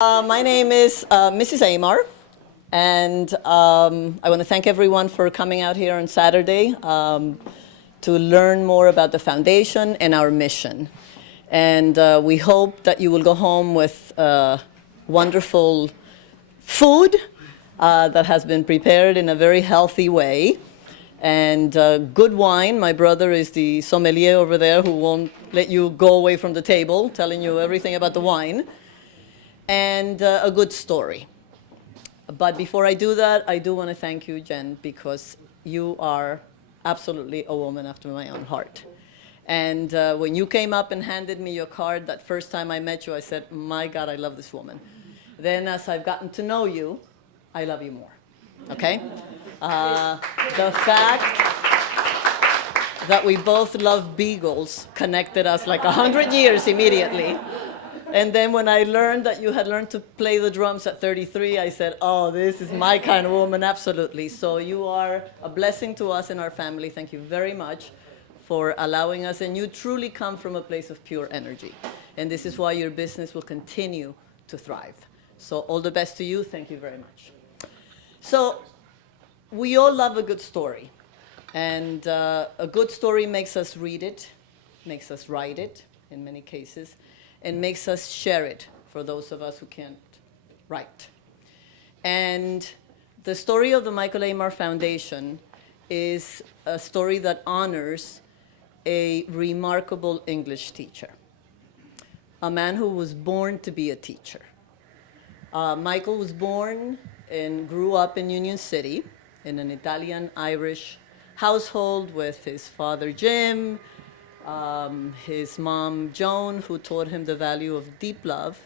My name is Mrs. Aymar, and I want to thank everyone for coming out here on Saturday to learn more about the foundation and our mission. And we hope that you will go home with wonderful food that has been prepared in a very healthy way, and good wine. My brother is the sommelier over there who won't let you go away from the table, telling you everything about the wine, and a good story. But before I do that, I do want to thank you, Jen, because you are absolutely a woman after my own heart. And when you came up and handed me your card that first time I met you, I said, my God, I love this woman. Then as I've gotten to know you, I love you more, okay? The fact that we both love beagles connected us like 100 years immediately. And then when I learned that you had learned to play the drums at 33, I said, oh, this is my kind of woman, absolutely. So you are a blessing to us and our family. Thank you very much for allowing us. And you truly come from a place of pure energy. And this is why your business will continue to thrive. So all the best to you. Thank you very much. So we all love a good story. And a good story makes us read it, makes us write it in many cases, and makes us share it for those of us who can't write. And the story of the Michael Aymar Foundation is a story that honors a remarkable English teacher, a man who was born to be a teacher. Michael was born and grew up in Union City in an Italian-Irish household with his father, Jim, his mom, Joan, who taught him the value of deep love,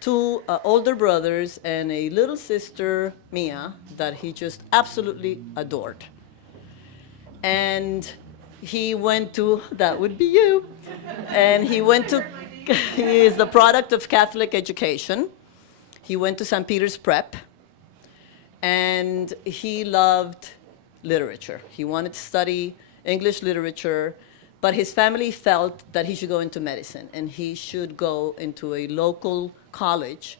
two older brothers, and a little sister, Mia, that he just absolutely adored. And he went to, that would be you, and he went to, he is the product of Catholic education. He went to St. Peter's Prep, and he loved literature. He wanted to study English literature, but his family felt that he should go into medicine and he should go into a local college.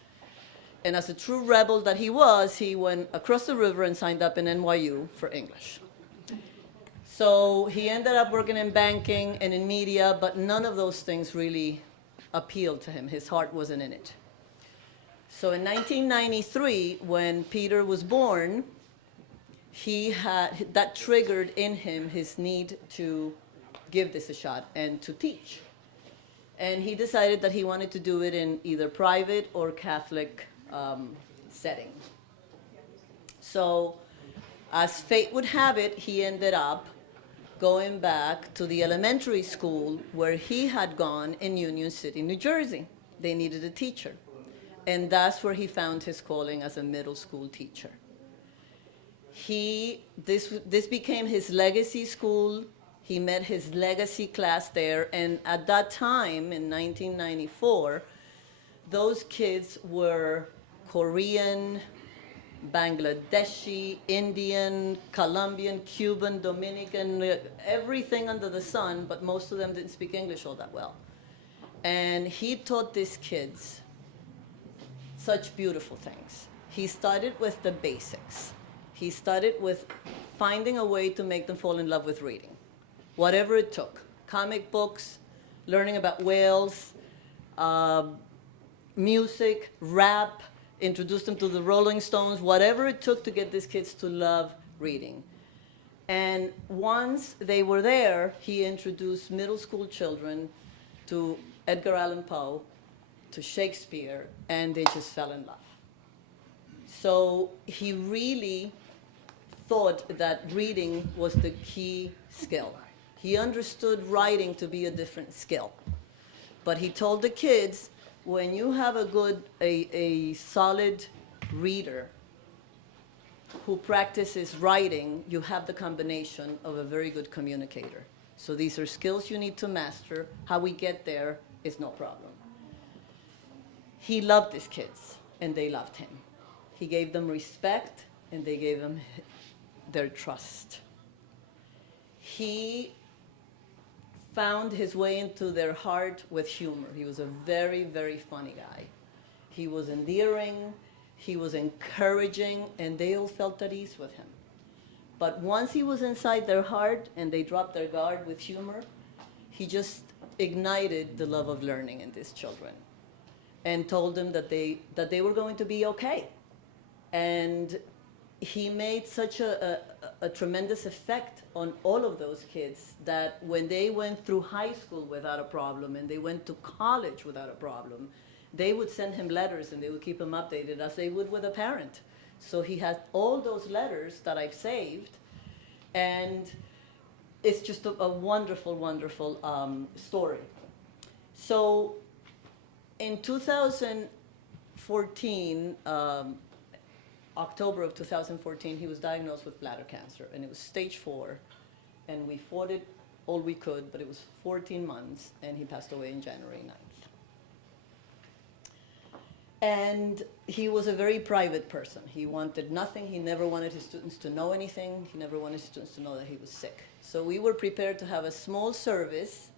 And as a true rebel that he was, he went across the river and signed up in NYU for English. So he ended up working in banking and in media, but none of those things really appealed to him. His heart wasn't in it. So in 1993, when Peter was born, that triggered in him his need to give this a shot and to teach. And he decided that he wanted to do it in either private or Catholic setting. So as fate would have it, he ended up going back to the elementary school where he had gone in Union City, New Jersey. They needed a teacher. And that's where he found his calling as a middle school teacher. This became his legacy school. He met his legacy class there, and at that time, in 1994, those kids were Korean, Bangladeshi, Indian, Colombian, Cuban, Dominican, everything under the sun, but most of them didn't speak English all that well. And he taught these kids such beautiful things. He started with the basics. He started with finding a way to make them fall in love with reading. Whatever it took, comic books, learning about whales, music, rap, introduced them to the Rolling Stones, whatever it took to get these kids to love reading. And once they were there, he introduced middle school children to Edgar Allan Poe, to Shakespeare, and they just fell in love. So he really thought that reading was the key skill. He understood writing to be a different skill. But he told the kids, when you have a solid reader who practices writing, you have the combination of a very good communicator. So these are skills you need to master. How we get there is no problem. He loved his kids, and they loved him. He gave them respect, and they gave him their trust. He found his way into their heart with humor. He was a very, very funny guy. He was endearing, he was encouraging, and they all felt at ease with him. But once he was inside their heart and they dropped their guard with humor, he just ignited the love of learning in these children and told them that they were going to be okay. And he made such a tremendous effect on all of those kids that when they went through high school without a problem and they went to college without a problem, they would send him letters and they would keep him updated as they would with a parent. So he has all those letters that I've saved, and it's just a wonderful, wonderful story. So in 2014, October of 2014, he was diagnosed with bladder cancer, and it was stage 4, and we fought it all we could, but it was 14 months, and he passed away on January 9th. And he was a very private person. He wanted nothing. He never wanted his students to know anything. He never wanted his students to know that he was sick. So we were prepared to have a small service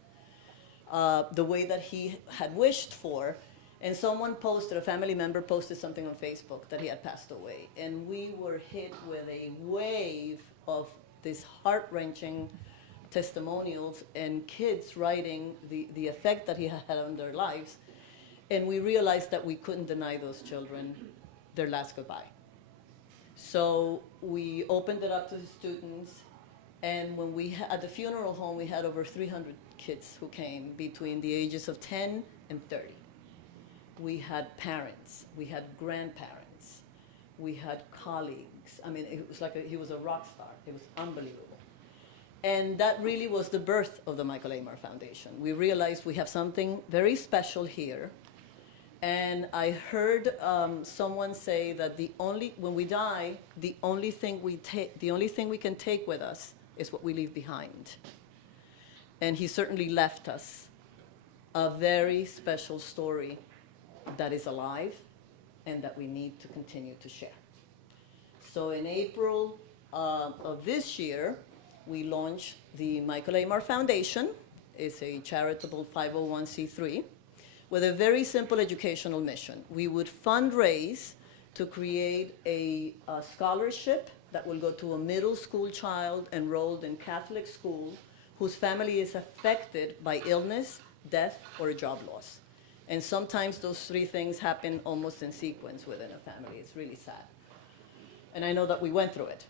the way that he had wished for. And someone posted, a family member posted something on Facebook that he had passed away. And we were hit with a wave of these heart-wrenching testimonials and kids writing the effect that he had on their lives. And we realized that we couldn't deny those children their last goodbye. So we opened it up to the students, and when at the funeral home, we had over 300 kids who came between the ages of 10 and 30. We had parents, we had grandparents, we had colleagues. I mean, it was like he was a rock star. It was unbelievable. And that really was the birth of the Michael Aymar Foundation. We realized we have something very special here. And I heard someone say that when we die, the only thing we can take with us is what we leave behind. And he certainly left us a very special story that is alive and that we need to continue to share. So in April of this year, we launched the Michael Aymar Foundation. It's a charitable 501c3. With a very simple educational mission. We would fundraise to create a scholarship that will go to a middle school child enrolled in Catholic school whose family is affected by illness, death, or a job loss. And sometimes those three things happen almost in sequence within a family. It's really sad. And I know that we went through it.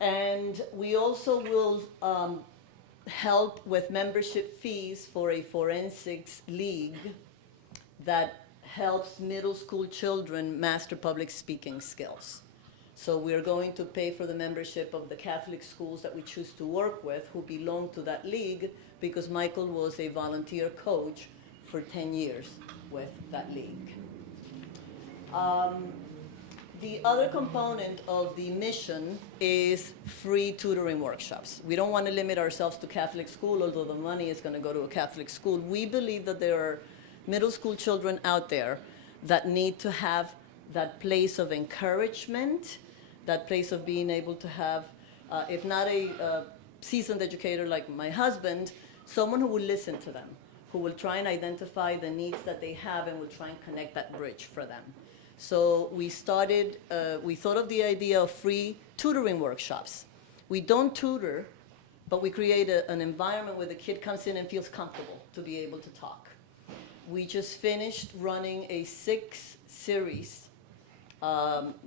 And we also will help with membership fees for a forensics league that helps middle school children master public speaking skills. So we're going to pay for the membership of the Catholic schools that we choose to work with who belong to that league, because Michael was a volunteer coach for 10 years with that league. The other component of the mission is free tutoring workshops. We don't want to limit ourselves to Catholic school, although the money is going to go to a Catholic school. We believe that there are middle school children out there that need to have that place of encouragement, that place of being able to have, if not a seasoned educator like my husband, someone who will listen to them, who will try and identify the needs that they have and will try and connect that bridge for them. So we thought of the idea of free tutoring workshops. We don't tutor, but we create an environment where the kid comes in and feels comfortable to be able to talk. We just finished running a 6 series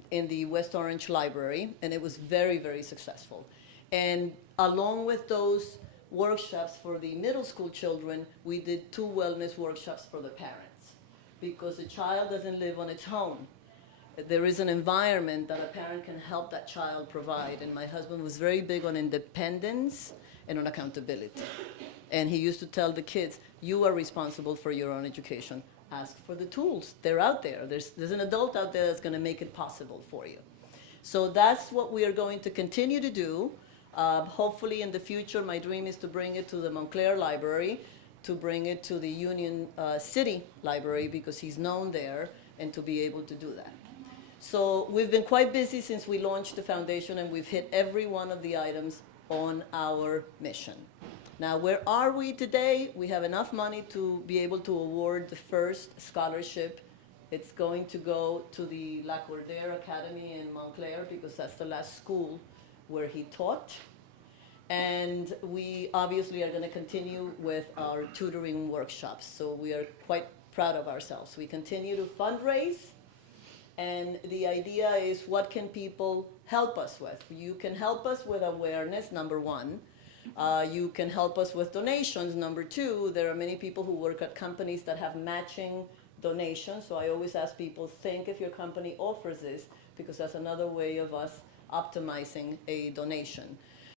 in the West Orange Library, and it was very, very successful. And along with those workshops for the middle school children, we did 2 wellness workshops for the parents. Because a child doesn't live on its own. There is an environment that a parent can help that child provide. And my husband was very big on independence and on accountability. And he used to tell the kids, you are responsible for your own education. Ask for the tools. They're out there. There's an adult out there that's going to make it possible for you. So that's what we are going to continue to do. Hopefully in the future, my dream is to bring it to the Montclair Library, to bring it to the Union City Library, because he's known there, and to be able to do that. So we've been quite busy since we launched the foundation, and we've hit every one of the items on our mission. Now, where are we today? We have enough money to be able to award the first scholarship It's going to go to the Lacordaire Academy in Montclair because that's the last school where he taught. And we obviously are going to continue with our tutoring workshops. So we are quite proud of ourselves. We continue to fundraise. And the idea is, what can people help us with? You can help us with awareness, number one. You can help us with donations, number two. There are many people who work at companies that have matching donations. So I always ask people, think if your company offers this, because that's another way of us optimizing a donation.